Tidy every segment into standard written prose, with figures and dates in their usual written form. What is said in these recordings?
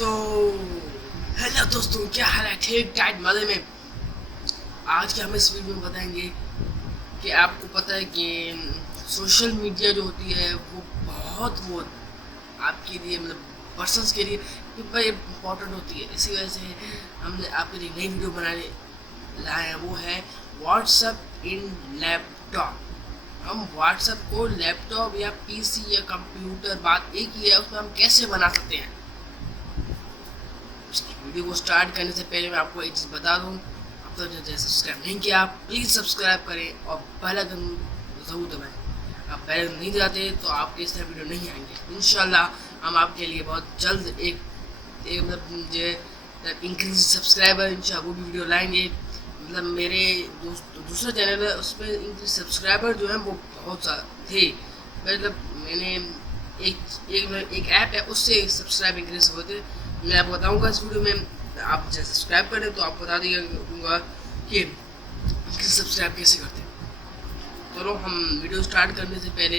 तो हेलो दोस्तों, क्या हाल है? ठीक ठाक मजे में। आज के हम इस वीडियो में बताएंगे कि आपको पता है कि सोशल मीडिया जो होती है वो बहुत आपके लिए मतलब पर्सन्स के लिए बहुत इम्पोर्टेंट होती है। इसी वजह से हमने आपके लिए नई वीडियो बनाने लाए हैं, वो है व्हाट्सएप इन लैपटॉप। हम व्हाट्सएप को लैपटॉप या पीसी या कंप्यूटर, बात एक ही है, उसमें हम कैसे बना सकते हैं। वीडियो को स्टार्ट करने से पहले मैं आपको एक चीज़ बता दूँ, अब तक जो सब्सक्राइब नहीं किया प्लीज़ सब्सक्राइब करें और बेल आइकन ज़रूर दबाएं। आप बेल आइकन नहीं दबाते तो आपके इस तरह वीडियो नहीं आएंगे। इंशाल्लाह हम आपके लिए बहुत जल्द एक मतलब जो इंक्रीज सब्सक्राइबर इंशाल्लाह वो भी वीडियो लाएंगे। मतलब मेरे दूसरा चैनल है, उसमें इंक्रीज सब्सक्राइबर जो है वो बहुत थे। मतलब मैंने एक ऐप है उससे सब्सक्राइब इंक्रीज हुए थे। मैं आपको बताऊंगा इस वीडियो में। आप जैसे सब्सक्राइब करें तो आपको बता दूंगा कि सब्सक्राइब कैसे करते हैं। चलो हम वीडियो स्टार्ट करने से पहले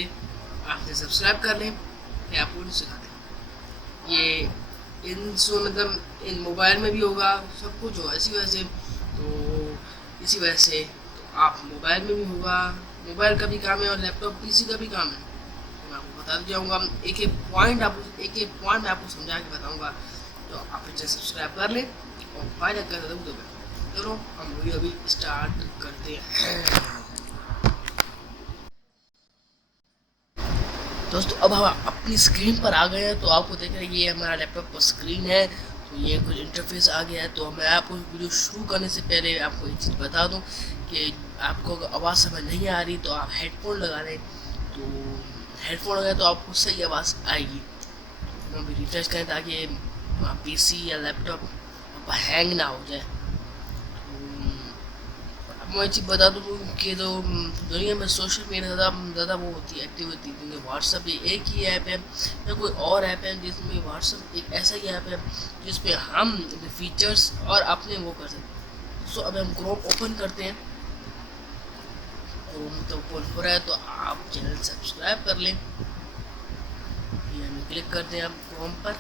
आपसे सब्सक्राइब कर लें, फिर आपको सिखाते हैं। ये मतलब इन मोबाइल में भी होगा, सब कुछ होगा। इसी वजह से तो आप मोबाइल में भी होगा, मोबाइल का भी काम है और लैपटॉप पीसी का भी काम है। तो मैं आपको बता जाऊँगा एक एक पॉइंट मैं आपको समझा के बताऊँगा। तो आप इसे सब्सक्राइब कर लें और फायदा कर दो। चलो हम वीडियो अभी स्टार्ट करते हैं। दोस्तों अब हम अपनी स्क्रीन पर आ गए हैं, तो आपको देख रहे हैं ये हमारा लैपटॉप पर स्क्रीन है। तो ये कुछ इंटरफेस आ गया है। तो मैं आपको वीडियो शुरू करने से पहले आपको एक चीज़ बता दूं कि आपको अगर आवाज़ समझ नहीं आ रही तो आप हेडफोन लगा लें। तो हेडफोन लगाए तो आपको सही आवाज़ आएगी। तो अभी रिफ्रेश करें ताकि पीसी या लैपटॉप हैंग ना हो जाए। मैं एक चीज़ बता दूँ कि जो दुनिया में सोशल मीडिया ज़्यादा वो होती है, एक्टिव होती है, क्योंकि व्हाट्सअप एक ही ऐप है या कोई और ऐप है जिसमें व्हाट्सअप एक ऐसा ही ऐप है जिसपे हम फीचर्स और अपने वो कर सकते हैं। सो अब हम क्रोम ओपन करते हैं। क्रोम तो ओपन हो रहा है, तो आप चैनल सब्सक्राइब कर लें। ये हमें क्लिक करते हैं आप क्रोम पर।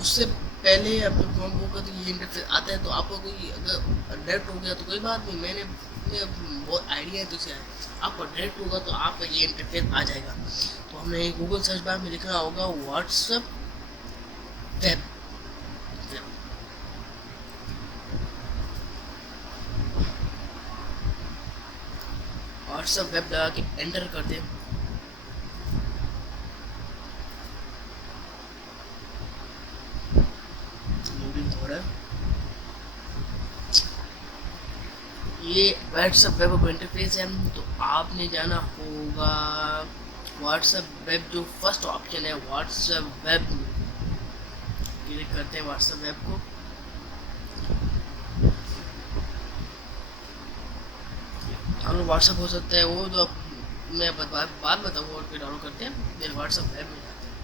उससे पहले अपने क्रोम होगा तो ये इंटरफेस आता है। तो आपको कोई अगर डायरेक्ट हो गया तो कोई बात नहीं, मैंने बहुत आइडिया है तो से आपको डायरेक्ट होगा तो आपका ये इंटरफेस आ जाएगा। तो हमने गूगल सर्च बार में लिखना होगा व्हाट्सएप वेब। व्हाट्सएप वेब लगा के एंटर कर दें। ये व्हाट्सएप वेब इंटरफेस है। तो आपने जाना होगा व्हाट्सएप वेब, जो फर्स्ट ऑप्शन है व्हाट्सएप वेब, क्लिक करते हैं व्हाट्सएप वेब को। हम व्हाट्सएप हो सकता है वो जो मैं बात बताऊँगा और फिर डाउनलोड करते हैं। फिर व्हाट्सएप वेब में जाते हैं।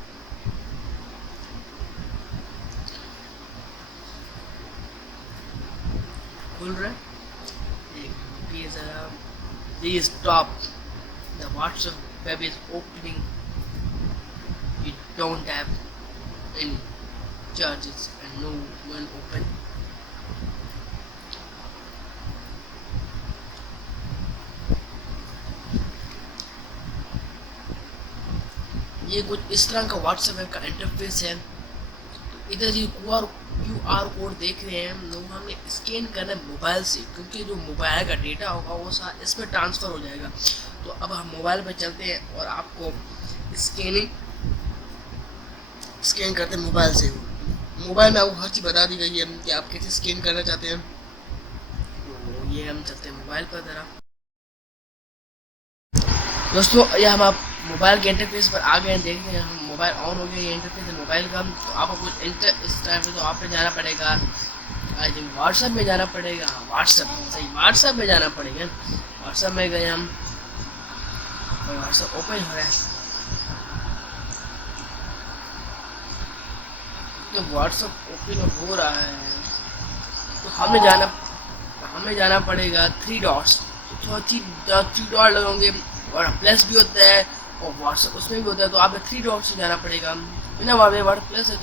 खुल रहा है। Please stop. The WhatsApp web is opening. You don't have any charges and no one open. ये कुछ इस तरह का व्हाट्सएप वेब का इंटरफेस है। तो इधर जो QR कोड देख रहे हैं हम लोग, हमें स्कैन करना है मोबाइल से, क्योंकि जो मोबाइल का डेटा होगा वो सारा इसमें ट्रांसफ़र हो जाएगा। तो अब हम मोबाइल पर चलते हैं और आपको स्कैन करते हैं मोबाइल से। मोबाइल में आपको हर चीज़ बता दी गई है कि आप कैसे स्कैन करना चाहते हैं। तो ये हम चलते हैं मोबाइल पर ज़रा। दोस्तों ये हम आप मोबाइल के इंटरफेस पर आ गए हैं। देख रहे हैं हम मोबाइल ऑन हो गया, ये इंटरफेस है मोबाइल का। तो आपको इस टाइम पे तो आपने जाना पड़ेगा, आई थिंक व्हाट्सएप में जाना पड़ेगा। व्हाट्सएप में जाना पड़ेगा। व्हाट्सएप में गए हम और व्हाट्सएप ओपन हो रहा है। तो व्हाट्सएप ओपन हो रहा है तो हमें जाना पड़ेगा 3 डॉट्स। तो 3 डॉट लगाओगे और प्लस भी होता है और व्हाट्सएप उसमें भी होता है, तो आपको 3 डॉट से जाना पड़ेगा, बिना वर्ड प्लस है तो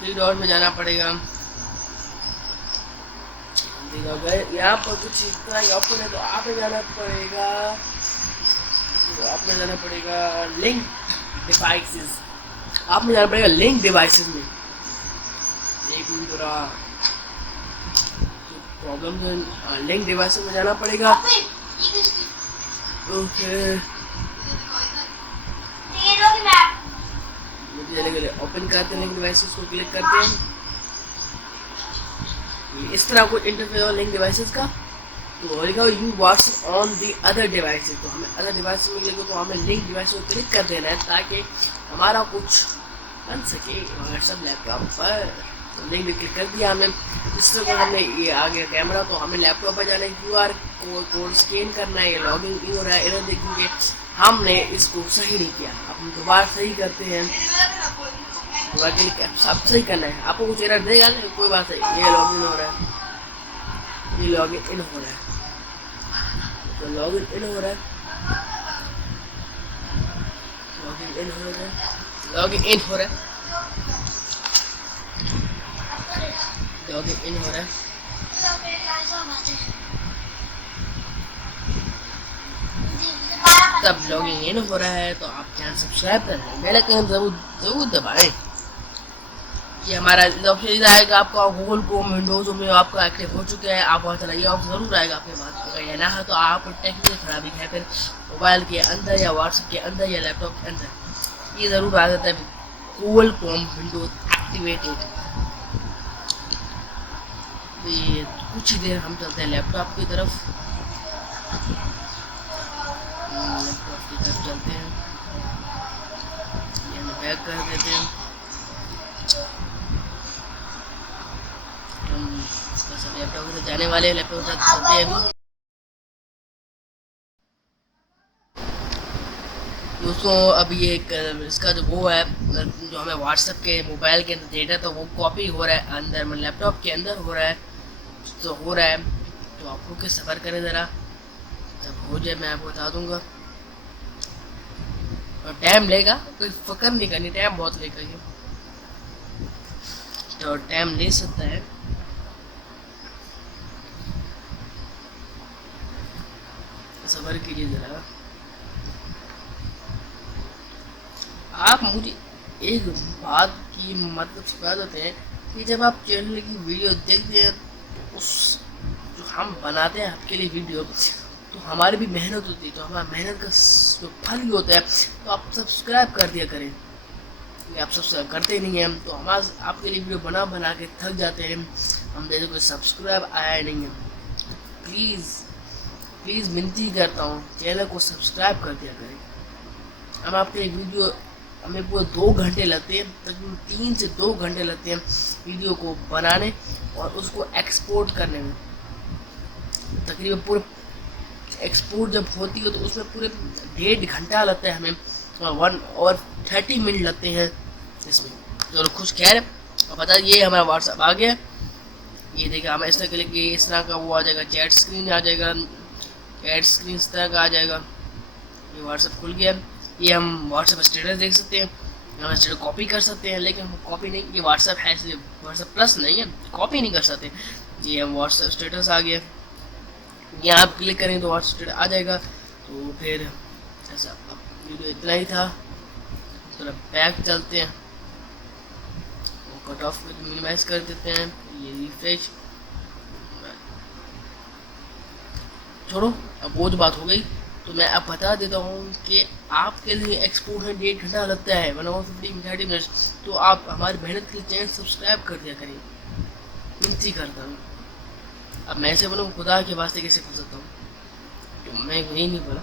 3 डॉट में जाना पड़ेगा। यहाँ पर कुछ इतना ही ऑप्शन है, तो आपने जाना पड़ेगा, लिंक डिवाइसेस। आपने जाना पड़ेगा लिंक डिवाइसेस में। एक मिनट थोड़ा प्रॉब्लम है, लिंक डिवाइसेस में जाना पड़ेगा। ओके ओपन करते हैं, लिंक डिवाइसेस को क्लिक करते हैं। इस तरह कुछ इंटरफेस और लिंक डिवाइसेस का, तो बोलेगा you WhatsApp on the other devices, तो हमें अदर डिवाइस में मिलेगा, तो हमें लिंक डिवाइस को क्लिक कर देना है ताकि हमारा कुछ बन सके व्हाट्सएप लैपटॉप पर। तो लिंक क्लिक कर दिया हमने। इस तरह हमने ये आ गया कैमरा, तो हमें लैपटॉप पर जाना है, QR कोड स्कैन करना है, ये लॉगिन इन हो रहा है, इधर देखेंगे हमने इसको सही नहीं किया। अब हम दोबारा सही करते हैं, सब सही करना है। आपको कुछ एरर देगा नहीं, कोई बात नहीं, ये लॉगिन हो रहा है, ये लॉगिन इन हो रहा है, तो लॉगिन इन हो रहा है, लॉगिन इन हो रहा है, लॉगिन इन हो रहा है, लॉगिन इन हो रहा है। तब लॉगिन इन हो रहा है, तो आप चैनल सब्सक्राइब कर लें, बेल आइकन जरूर दबाएं। ये हमारा ऑप्शन आएगा आपको, गूगल क्रोम विंडोज में आपका एक्टिव हो चुका है, आप वहाँ चला, ये ऑप्शन जरूर आएगा आपके पास। अगर ये ना है तो आप टेक्निकल खराबी है, फिर मोबाइल के अंदर या व्हाट्सएप के अंदर या लैपटॉप के अंदर ये ज़रूर आ जाता है, गूगल क्रोम विंडोज एक्टिवेटेड। तो ये कुछ ही देर हम चलते हैं लैपटॉप की तरफ, चलते हैं, ये बैक कर देते हैं। हम बस लैपटॉप से जाने वाले हैं, लैपटॉप से चलते हैं अभी। दोस्तों अभी एक इसका जो वो है, जो हमें व्हाट्सएप के मोबाइल के अंदर डेटा, तो वो कॉपी हो रहा है अंदर में लैपटॉप के अंदर हो रहा है, तो आपको के सफ़र करें ज़रा, जब हो जाए मैं आपको बता दूंगा। और टाइम लेगा, कोई फिक्र नहीं करनी, टाइम बहुत लेगा ये, तो टाइम ले सकता है। सब्र कीजिए ज़रा। आप मुझे एक बात की मतलब सिखा देते हैं कि जब आप चैनल की वीडियो देखते हैं, तो उस जो हम बनाते हैं आपके लिए वीडियो, तो हमारी भी मेहनत होती है, तो हमारा मेहनत का जो फल भी होता है, तो आप सब्सक्राइब कर दिया करें। आप सब्सक्राइब करते नहीं हैं, तो हम आपके लिए वीडियो बना के थक जाते हैं, हम जैसे कोई सब्सक्राइब आया नहीं है। प्लीज़ विनती करता हूँ, चैनल को सब्सक्राइब कर दिया करें। हम आपके लिए वीडियो, हमें पूरे 2 घंटे लगते हैं, तकरीबन 3 से 2 घंटे लगते हैं वीडियो को बनाने और उसको एक्सपोर्ट करने में। तकरीबन पूरे एक्सपोर्ट जब होती है तो उसमें पूरे 1.5 घंटा लगता है हमें, 1 और 30 मिनट लगते हैं इसमें। चलो खुश खैर, और बता ये हमारा व्हाट्सएप आ गया। ये देखिए हमें इस तरह के लिए इस तरह का वो आ जाएगा, चैट स्क्रीन आ जाएगा, चैट स्क्रीन इस तरह का आ जाएगा। ये व्हाट्सएप खुल गया। ये हम व्हाट्सएप स्टेटस देख सकते हैं, हम स्टेटस कॉपी कर सकते हैं, लेकिन हम कॉपी नहीं, ये व्हाट्सएप है इसलिए व्हाट्सएप प्लस नहीं है, कॉपी नहीं कर सकते। ये हम व्हाट्सएप स्टेटस आ गया, यहाँ आप क्लिक करें तो व्हाट्सएप स्टेटस आ जाएगा। तो फिर ऐसा वीडियो इतना ही था, थोड़ा बैक चलते हैं, कट ऑफ मिनिमाइज कर देते हैं, ये रिफ्रेश, छोड़ो अब वो जो बात हो गई। तो मैं अब बता देता हूँ कि आपके लिए एक्सपोर्ट में 1.5 घंटा लगता है, 150-30 मिनट्स। तो आप हमारी मेहनत के लिए चैनल सब्सक्राइब कर दिया करें, विनती करता हूँ। अब मैं ऐसे बोलूँ खुदा के वास्ते कैसे बोल सकता हूँ, तो मैं यही नहीं बोला,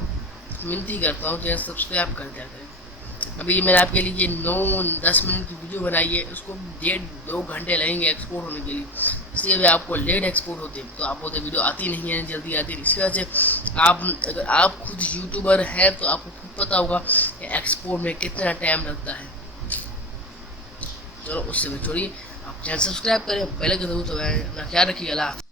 विनती करता हूँ चैनल सब्सक्राइब कर दिया करें। अभी मैंने आपके लिए 9-10 मिनट की वीडियो बनाई है, उसको 1.5-2 घंटे लगेंगे एक्सपोर्ट होने के लिए, इसलिए भी आपको लेट एक्सपोर्ट होते तो आप बोलते वीडियो आती नहीं है, जल्दी आती है। इसकी वजह से अगर आप खुद यूट्यूबर हैं तो आपको खुद पता होगा कि एक्सपोर्ट में कितना टाइम लगता है। चलो उससे भी छोड़िए, आप चैनल सब्सक्राइब करें, पहले के जरूर तो अपना ख्याल रखिए। अल्लाह।